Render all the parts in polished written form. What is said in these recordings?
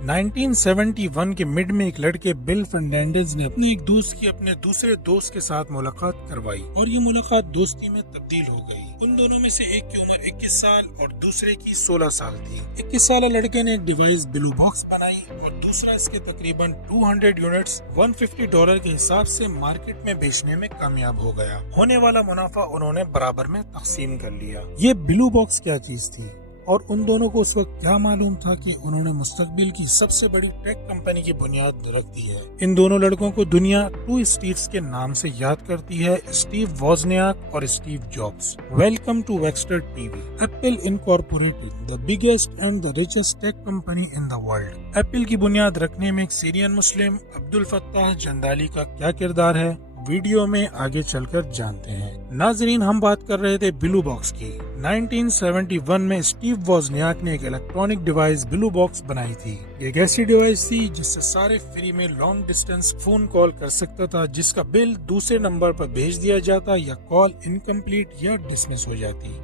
1971 के मिड में एक लड़के बिल फर्नांडिस ने अपने एक दोस्त की अपने दूसरे दोस्त के साथ मुलाकात करवाई और ये मुलाकात दोस्ती में तब्दील हो गई। उन दोनों में से एक की उम्र 21 साल और दूसरे की 16 साल थी। 21 साल लड़के ने एक डिवाइस ब्लू बॉक्स बनाई और दूसरा इसके तकरीबन 200 यूनिट्स $150 के हिसाब से मार्केट में बेचने में कामयाब हो गया। होने वाला मुनाफा उन्होंने बराबर में तकसीम कर लिया। ये ब्लू बॉक्स क्या चीज थी और उन दोनों को उस वक्त क्या मालूम था कि उन्होंने मुस्तकबिल की सबसे बड़ी टेक कंपनी की बुनियाद रख दी है। इन दोनों लड़कों को दुनिया टू स्टीव्स के नाम से याद करती है, स्टीव वोजनियाक और स्टीव जॉब्स। वेलकम टू वेक्सटर TV. Apple Incorporated, the biggest and the richest tech company in the world. Apple की बुनियाद रखने में एक सीरियन मुस्लिम अब्दुल फत्ताह जंदाली का क्या किरदार है, वीडियो में आगे चलकर जानते हैं। नाजरीन, हम बात कर रहे थे ब्लू बॉक्स की। 1971 में स्टीव वोजनियाक ने एक इलेक्ट्रॉनिक डिवाइस ब्लू बॉक्स बनाई थी। एक ऐसी डिवाइस थी जिससे सारे फ्री में लॉन्ग डिस्टेंस फोन कॉल कर सकता था, जिसका बिल दूसरे नंबर पर भेज दिया जाता या कॉल इनकम्प्लीट या डिसमिस हो जाती।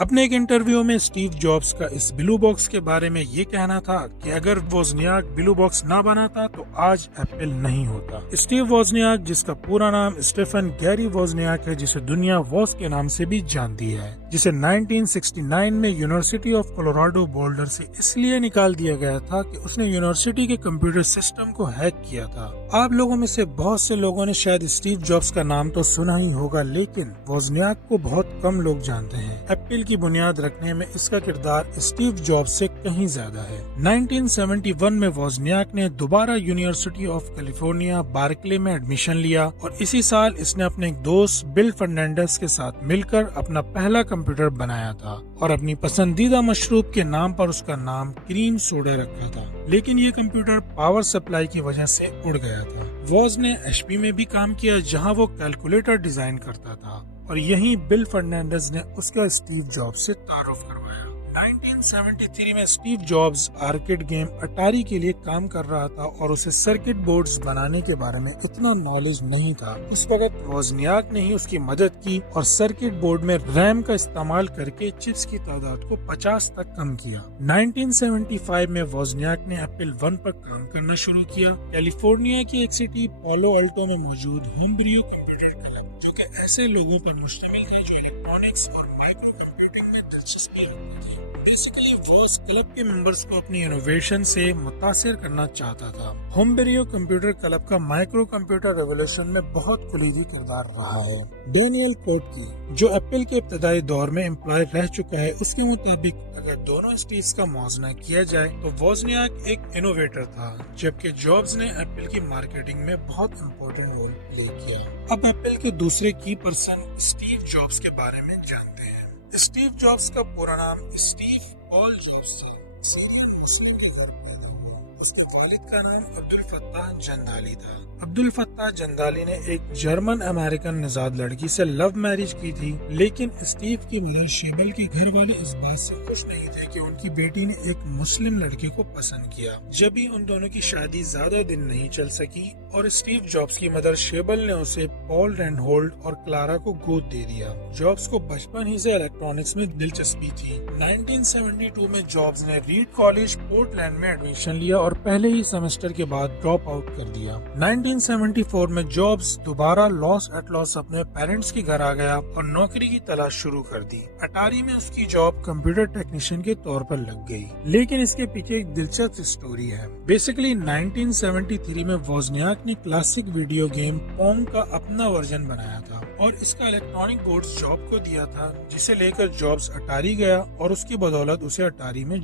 अपने एक इंटरव्यू में स्टीव जॉब्स का इस ब्लू बॉक्स के बारे में ये कहना था कि अगर वोजनियाक ब्लू बॉक्स ना बनाता तो आज एप्पल नहीं होता। स्टीव वोजनियाक, जिसका पूरा नाम स्टीफन गैरी वोजनियाक है, जिसे दुनिया वॉज के नाम से भी जानती है, जिसे 1969 में यूनिवर्सिटी ऑफ कोलोराडो बोल्डर से इसलिए निकाल दिया गया था कि उसने यूनिवर्सिटी के कंप्यूटर सिस्टम को हैक किया था। आप लोगों में से बहुत से लोगों ने शायद स्टीव जॉब्स का नाम तो सुना ही होगा, लेकिन वोजनियाक को बहुत कम लोग जानते हैं। एप्पल की बुनियाद रखने में इसका किरदार स्टीव जॉब्स से कहीं ज्यादा है। 1971 में वोजनियाक ने दोबारा यूनिवर्सिटी ऑफ कैलिफोर्निया बार्कले में एडमिशन लिया और इसी साल इसने अपने एक दोस्त बिल फर्नांडिस के साथ मिलकर अपना पहला कंप्यूटर बनाया था और अपनी पसंदीदा मशरूब के नाम पर उसका नाम क्रीम सोडा रखा था। लेकिन ये कंप्यूटर पावर सप्लाई की वजह से उड़ गया था। वॉज ने एचपी में भी काम किया, जहां वो कैलकुलेटर डिजाइन करता था और यहीं बिल फर्नांडिस ने उसका स्टीव जॉब्स से तारुफ करवाया। 1973 में स्टीव जॉब्स आर्केड गेम अटारी के लिए काम कर रहा था और उसे सर्किट बोर्ड्स बनाने के बारे में उतना नॉलेज नहीं था। उस वक्त वोजनियाक ने ही उसकी मदद की और सर्किट बोर्ड में रैम का इस्तेमाल करके चिप्स की तादाद को 50 तक कम किया। 1975 में वोजनियाक ने एप्पल वन पर काम करना शुरू किया। कैलिफोर्निया की एक सिटी पालो अल्टो में मौजूद होमब्रियो कंप्यूटर क्लब, जो कि ऐसे लोगों पर मुश्तमिल है जो इलेक्ट्रॉनिक्स और माइक्रो कंप्यूटिंग में दिलचस्पी रखते थे। बेसिकली वो इस क्लब के मेंबर्स को अपनी इनोवेशन से मुतासिर करना चाहता था। होमब्रियो कंप्यूटर क्लब का माइक्रो कंप्यूटर रेवोल्यूशन में बहुत कुलीदी किरदार रहा है। डेनियल कोटकी, जो एप्पल के इब्तदाई दौर में एम्प्लॉय रह चुका है, उसके मुताबिक अगर दोनों स्टीव्स का मौजना किया जाए तो वोजनियाक एक इनोवेटर था, जबकि जॉब्स ने एप्पल की मार्केटिंग में बहुत इम्पोर्टेंट रोल प्ले किया। अब एप्पल के दूसरे की पर्सन स्टीव जॉब्स के बारे में जानते हैं। स्टीव जॉब्स का पूरा नाम स्टीव पॉल जॉब्स था। सीरियन मुस्लिम के घर पैदा हुआ। उसके वालिद का नाम अब्दुल फत्ताह जंदाली था। अब्दुल फत्ताह जंदाली ने एक जर्मन अमेरिकन निजाद लड़की से लव मैरिज की थी, लेकिन स्टीव की मदर शेबल के घर वाले इस बात से खुश नहीं थे कि उनकी बेटी ने एक मुस्लिम लड़के को पसंद किया। जब भी उन दोनों की शादी ज्यादा दिन नहीं चल सकी और स्टीव जॉब्स की मदर शेबल ने उसे पॉल रेनहोल्ड और क्लारा को गोद दे दिया। जॉब्स को बचपन ही से इलेक्ट्रॉनिक्स में दिलचस्पी थी। 1972 में जॉब्स ने रीड कॉलेज पोर्टलैंड में एडमिशन लिया और पहले ही सेमेस्टर के बाद ड्रॉप आउट कर दिया। 1974 में जॉब्स दोबारा लॉस एटलॉस अपने पेरेंट्स के घर आ गया और नौकरी की तलाश शुरू कर दी। अटारी में उसकी जॉब कंप्यूटर टेक्नीशियन के तौर पर लग गई, लेकिन इसके पीछे एक दिलचस्प स्टोरी है। बेसिकली 1973 में वोजनियाक ने क्लासिक वीडियो गेम पोंग का अपना वर्जन बनाया था और इसका इलेक्ट्रॉनिक बोर्ड्स जॉब को दिया था, जिसे लेकर जॉब्स अटारी गया और उसकी बदौलत उसे अटारी में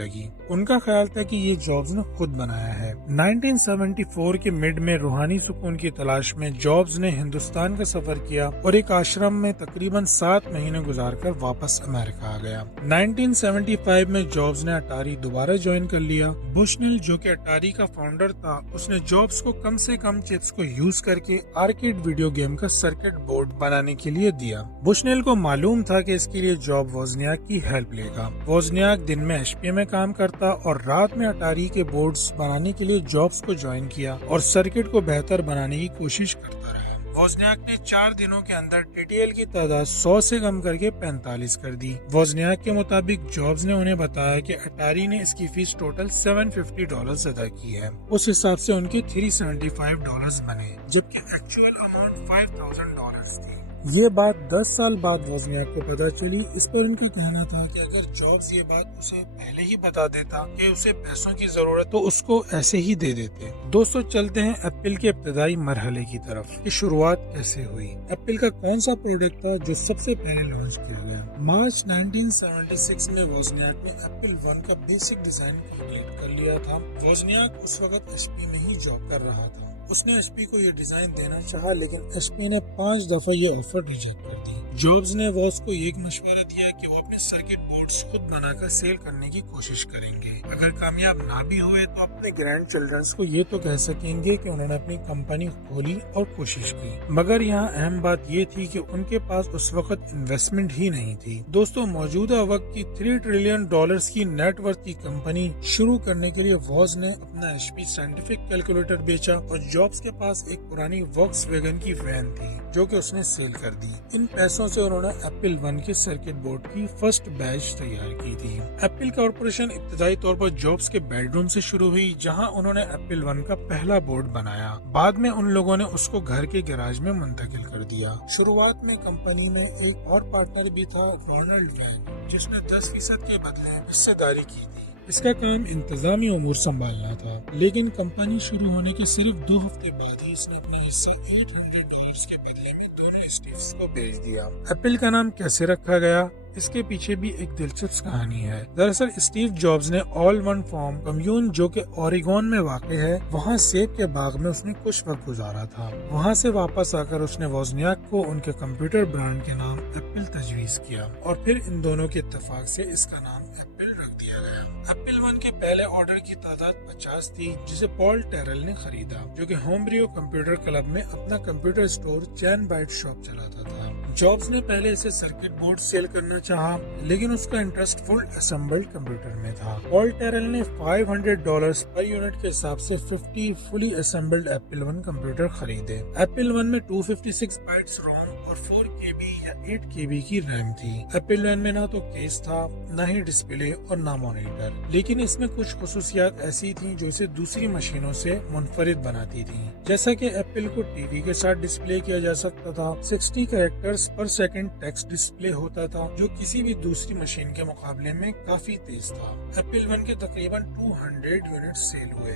लगी। उनका ख्याल था कि ये जॉब्स ने खुद बनाया है। 1974 के मिड में रूहानी सुकून की तलाश में जॉब्स ने हिंदुस्तान का सफर किया और एक आश्रम में तकरीबन 7 महीने गुजारकर वापस अमेरिका आ गया। 1975 में जॉब्स ने अटारी दोबारा ज्वाइन कर लिया। बुशनेल जो कि अटारी का फाउंडर था, उसने जॉब्स को कम से कम चिप्स को यूज करके आर्केड वीडियो गेम का सर्किट बोर्ड बनाने के लिए दिया। बुशनेल को मालूम था कि इसके लिए जॉब वोजनियाक की हेल्प लेगा। वोजनियाक दिन में HP में काम करता और रात में अटारी के बोर्ड्स बनाने के लिए जॉब्स को ज्वाइन किया और सर्किट को बेहतर बनाने की कोशिश करता रहा। वोजनियाक ने 4 दिनों के अंदर TTL की तादाद 100 से कम करके 45 कर दी। वोजनियाक के मुताबिक जॉब्स ने उन्हें बताया कि अटारी ने इसकी फीस टोटल $750 अदा की है। उस हिसाब से उनके $375 बने, जबकि एक्चुअल अमाउंट $5000 थी। ये बात 10 साल बाद वोजनियाक को पता चली। इस पर उनका कहना था कि अगर जॉब्स ये बात उसे पहले ही बता देता कि उसे पैसों की जरूरत, तो उसको ऐसे ही दे देते। दोस्तों, चलते हैं एप्पल के इब्तदाई मरहले की तरफ कि शुरुआत कैसे हुई। एप्पल का कौन सा प्रोडक्ट था जो सबसे पहले लॉन्च किया गया? मार्च 1976 में वोजनियाक ने एप्पल 1 का बेसिक डिजाइन कंप्लीट कर लिया था। वोजनियाक उस वक्त HP में ही जॉब कर रहा था। उसने HP को ये डिजाइन देना चाहा, लेकिन HP ने 5 दफा ये ऑफर रिजेक्ट कर दी। जॉब्स ने वॉस को एक मशवरा दिया कि वो अपने सर्किट बोर्ड्स खुद बनाकर सेल करने की कोशिश करेंगे। अगर कामयाब ना भी हुए तो अपने ग्रैंड चिल्ड्रंस को ये तो कह सकेंगे कि उन्होंने अपनी कंपनी खोली और कोशिश की। मगर यहाँ अहम बात ये थी कि उनके पास उस वक्त इन्वेस्टमेंट ही नहीं थी। दोस्तों, मौजूदा वक्त की $3 ट्रिलियन की नेटवर्थ की कंपनी शुरू करने के लिए वॉस ने अपना HP साइंटिफिक कैलकुलेटर बेचा और जॉब्स के पास एक पुरानी वॉक्सवैगन की वैन थी जो कि उसने सेल कर दी। इन पैसों से उन्होंने एप्पल 1 के सर्किट बोर्ड की फर्स्ट बैच तैयार की थी। एप्पल कॉर्पोरेशन इब्तदाई तौर पर जॉब्स के बेडरूम से शुरू हुई, जहां उन्होंने एप्पल 1 का पहला बोर्ड बनाया। बाद में उन लोगों ने उसको घर के गैराज में मुंतकिल कर दिया। शुरुआत में कंपनी में एक और पार्टनर भी था, रोनाल्ड वैन, जिसने 10% के बदले हिस्सेदारी की थी। इसका काम इंतजामी उमूर संभालना था, लेकिन कंपनी शुरू होने के सिर्फ 2 हफ्ते बाद ही इसने अपना हिस्सा $800 के बदले में दोनों स्टीव्स को बेच दिया। एप्पल का नाम कैसे रखा गया, इसके पीछे भी एक दिलचस्प कहानी है। दरअसल स्टीव जॉब्स ने ऑल वन फार्म कम्यून जो कि ओरेगोन में वाक़ है, वहाँ सेब के बाग में उसने कुछ वक्त गुजारा था। वहाँ से वापस आकर उसने वोजनियाक को उनके कंप्यूटर ब्रांड के नाम एप्पल तजवीज़ किया और फिर इन दोनों के इत्तेफाक से इसका नाम एप्पल रख दिया गया। एप्पल 1 के पहले ऑर्डर की तादाद 50 थी, जिसे पॉल टेरल ने खरीदा, जो कि होमब्रियो कंप्यूटर क्लब में अपना कंप्यूटर स्टोर चैन बाइट शॉप चलाता था। जॉब्स ने पहले इसे सर्किट बोर्ड सेल करना चाहा, लेकिन उसका इंटरेस्ट फुल असेंबल्ड कंप्यूटर में था। पॉल टेरल ने $500 पर यूनिट के हिसाब से 50 फुली असेंबल्ड एप्पल 1 कंप्यूटर खरीदे। एप्पल 1 में 256 बाइट्स रोम और 4 KB या 8 KB की रैम थी। एप्पल 1 में ना तो केस था, न ही डिस्प्ले और ना मॉनिटर, लेकिन इसमें कुछ खुसूसियात ऐसी थी जो इसे दूसरी मशीनों से मुनफरिद बनाती थी। जैसा कि एप्पल को टीवी के साथ डिस्प्ले किया जा सकता था, 60 कैरेक्टर्स पर सेकंड टेक्स्ट डिस्प्ले होता था, जो किसी भी दूसरी मशीन के मुकाबले में काफी तेज था। एप्पल 1 के तकरीबन 200 यूनिट सेल हुए।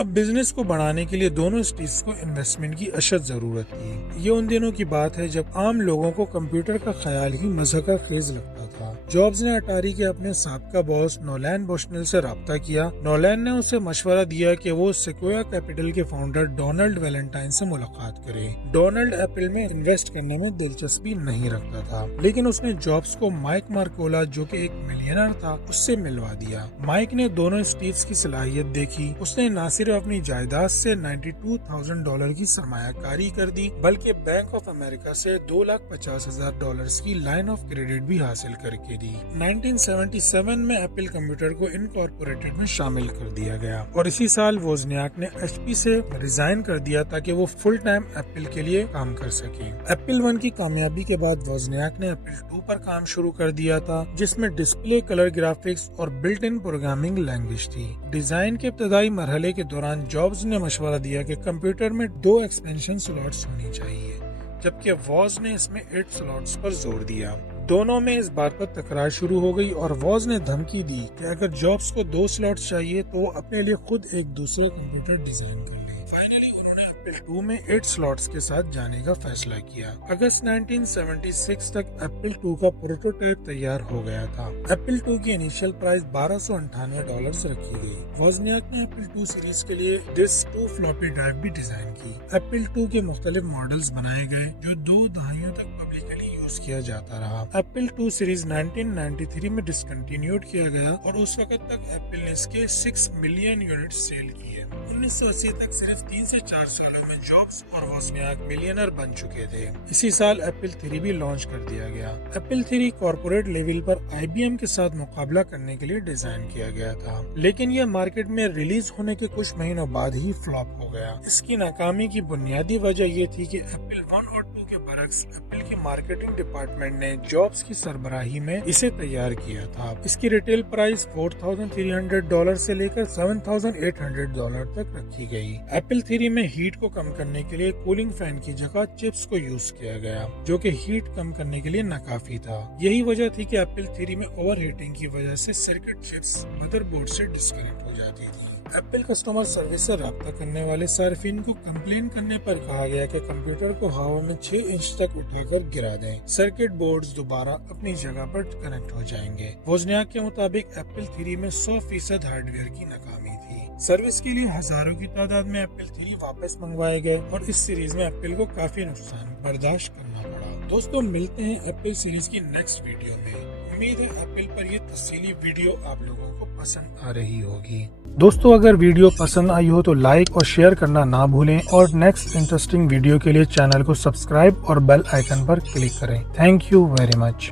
अब बिजनेस को बढ़ाने के लिए दोनों स्टीव्स को इन्वेस्टमेंट की अशद जरूरत थी। ये उन दिनों की बात है जब आम लोगों को कंप्यूटर का ख्याल ही मज़ाक़ खेज लगता था। जॉब्स ने अटारी के अपने साबका बॉस नोलैन बुशनेल से राब्ता किया। नोलैन ने उसे मशवरा दिया कि वो सेक्वाया कैपिटल के फाउंडर डोनाल्ड वैलेंटाइन से मुलाकात करे। डोनाल्ड एप्पल में इन्वेस्ट करने में दिलचस्पी नहीं रखता था, लेकिन उसने जॉब्स को माइक मार्कोला, जो कि एक मिलियनर था, उससे मिलवा दिया। माइक ने दोनों स्टीव्स की सलाहियत देखी। उसने ना सिर्फ अपनी जायदाद से $92,000 की सरमायाकारी कर दी, बल्कि बैंक ऑफ अमेरिका से $250,000 की लाइन ऑफ क्रेडिट भी हासिल करके दी। 1977 में एप्पल कंप्यूटर को इनकॉर्पोरेटेड में शामिल कर दिया गया और इसी साल वोजनियाक ने HP से रिजाइन कर दिया ताकि वो फुल टाइम एप्पल के लिए काम कर सके। एप्पल 1 की कामयाबी के बाद वोजनियाक ने एप्पल 2 पर काम शुरू कर दिया था, जिसमें डिस्प्ले, कलर ग्राफिक्स और बिल्ट इन प्रोग्रामिंग लैंग्वेज थी। डिजाइन के इब्तदाई मरहले के दौरान जॉब्स ने मशवरा दिया कि कंप्यूटर में 2 एक्सपेंशन स्लॉट्स होनी चाहिए, जबकि वॉज ने इसमें 8 स्लॉट्स पर जोर दिया। दोनों में इस बात पर तकरार शुरू हो गई और वॉज ने धमकी दी कि अगर जॉब्स को 2 स्लॉट्स चाहिए तो वो अपने लिए खुद एक दूसरा कंप्यूटर डिजाइन कर ले। फाइनली उन्होंने एप्पल 2 में 8 स्लॉट्स के साथ जाने का फैसला किया। अगस्त 1976 तक एप्पल 2 का प्रोटोटाइप तैयार हो गया था। एप्पल 2 की इनिशियल प्राइस $1298 रखी गई। वोज़नियाक ने एप्पल 2 सीरीज के लिए डिस्क 2 फ्लॉपी ड्राइव भी डिजाइन की। एप्पल 2 के मुख्तलिफ मॉडल्स बनाए गए जो 2 दहाइयों तक पब्लिकली यूज किया जाता रहा। एप्पल 2 सीरीज 1993 में डिसकंटिन्यूड किया गया और उस वक्त तक एप्पल ने इसके 6 मिलियन यूनिट सेल किए। 1980 तक सिर्फ 3 से 4 सालों में जॉब्स और वोज़नियाक मिलियनर बन चुके थे। इसी साल एप्पल 3 भी लॉन्च कर दिया गया। एप्पल 3 कॉर्पोरेट लेवल पर IBM के साथ मुकाबला करने के लिए डिजाइन किया गया था, लेकिन यह मार्केट में रिलीज होने के कुछ महीनों बाद ही फ्लॉप हो गया। इसकी नाकामी की बुनियादी वजह ये थी कि एप्पल 1 और 2 के बरक्स एप्पल की मार्केटिंग डिपार्टमेंट ने जॉब्स की सरबराही में इसे तैयार किया था। इसकी रिटेल प्राइस $4,300 से लेकर $7,800 तक रखी गई। एप्पल 3 में हीट को कम करने के लिए कूलिंग फैन की जगह चिप्स को यूज किया गया, जो कि हीट कम करने के लिए नाकाफी था। यही वजह थी कि एप्पल 3 में ओवर हीटिंग की वजह से सर्किट चिप्स मदरबोर्ड से डिस्कनेक्ट हो जाती थी। एप्पल कस्टमर सर्विस से राब्ता करने वाले सार्फिन को कंप्लेन करने पर कहा गया कि कंप्यूटर को हवा में 6 इंच तक उठाकर गिरा दें। सर्किट बोर्ड्स दोबारा अपनी जगह पर कनेक्ट हो जाएंगे। वोज़नियाक के मुताबिक एप्पल 3 में 100% हार्डवेयर की नाकामी थी। सर्विस के लिए हजारों की तादाद में एप्पल 3 वापस मंगवाए गए और इस सीरीज में एप्पल को काफी नुकसान बर्दाश्त करना पड़ा। दोस्तों, मिलते हैं एप्पल सीरीज की नेक्स्ट वीडियो में। उम्मीद है एप्पल पर ये तफसीली वीडियो आप लोगों को पसंद आ रही होगी। दोस्तों, अगर वीडियो पसंद आई हो तो लाइक और शेयर करना ना भूलें और नेक्स्ट इंटरेस्टिंग वीडियो के लिए चैनल को सब्सक्राइब और बेल आइकन पर क्लिक करें। Thank you very much.